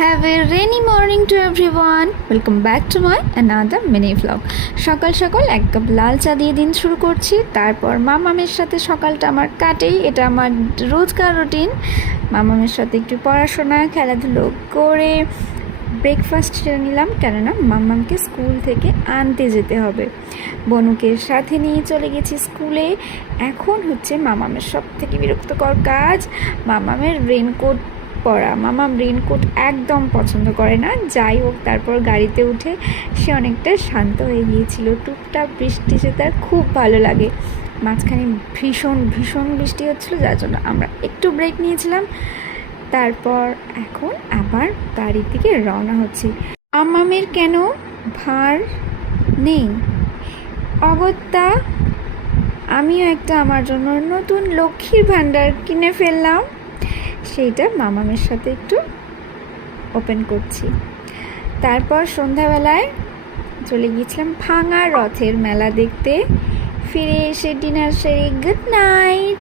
Have a rainy morning to everyone welcome back to my another mini vlog সকাল সকাল এক cup লাল চা দিয়ে দিন শুরু করছি। তারপর মামামের সাথে সকালটা আমার কাটেই। এটা আমার রোজকার রুটিন। মামামের সাথে একটু পড়াশোনা, খেলাধুলো করে ব্রেকফাস্ট সেরে নিলাম। কেননা মাম্মামকে স্কুল থেকে আনতে যেতে হবে। বনুকে সাথে নিয়ে চলে গেছি স্কুলে। এখন হচ্ছে মামামের সব থেকে বিরক্তকর কাজ মামামের রেনকোট পরা মামাম রেনকোট একদম পছন্দ করে না। যাই হোক, তারপর গাড়িতে উঠে সে অনেকটা শান্ত হয়ে গিয়েছিল। টুকটাক বৃষ্টি সে তার খুব ভালো লাগে। মাঝখানে ভীষণ ভীষণ বৃষ্টি হচ্ছিল, যার জন্য আমরা একটু ব্রেক নিয়েছিলাম। তারপর এখন আবার বাড়ির দিকে রওনা হচ্ছি। আমামের কেন ভার নেই? অগত্যা, আমিও একটা আমার জন্য নতুন লক্ষ্মীর ভাণ্ডার কিনে ফেললাম। সেইটা মামামের সাথে একটু ওপেন করছি। তারপর সন্ধ্যাবেলায় চলে গিয়েছিলাম ভাঙা রথের মেলা দেখতে। ফিরে এসে ডিনার সেরে গুড নাইট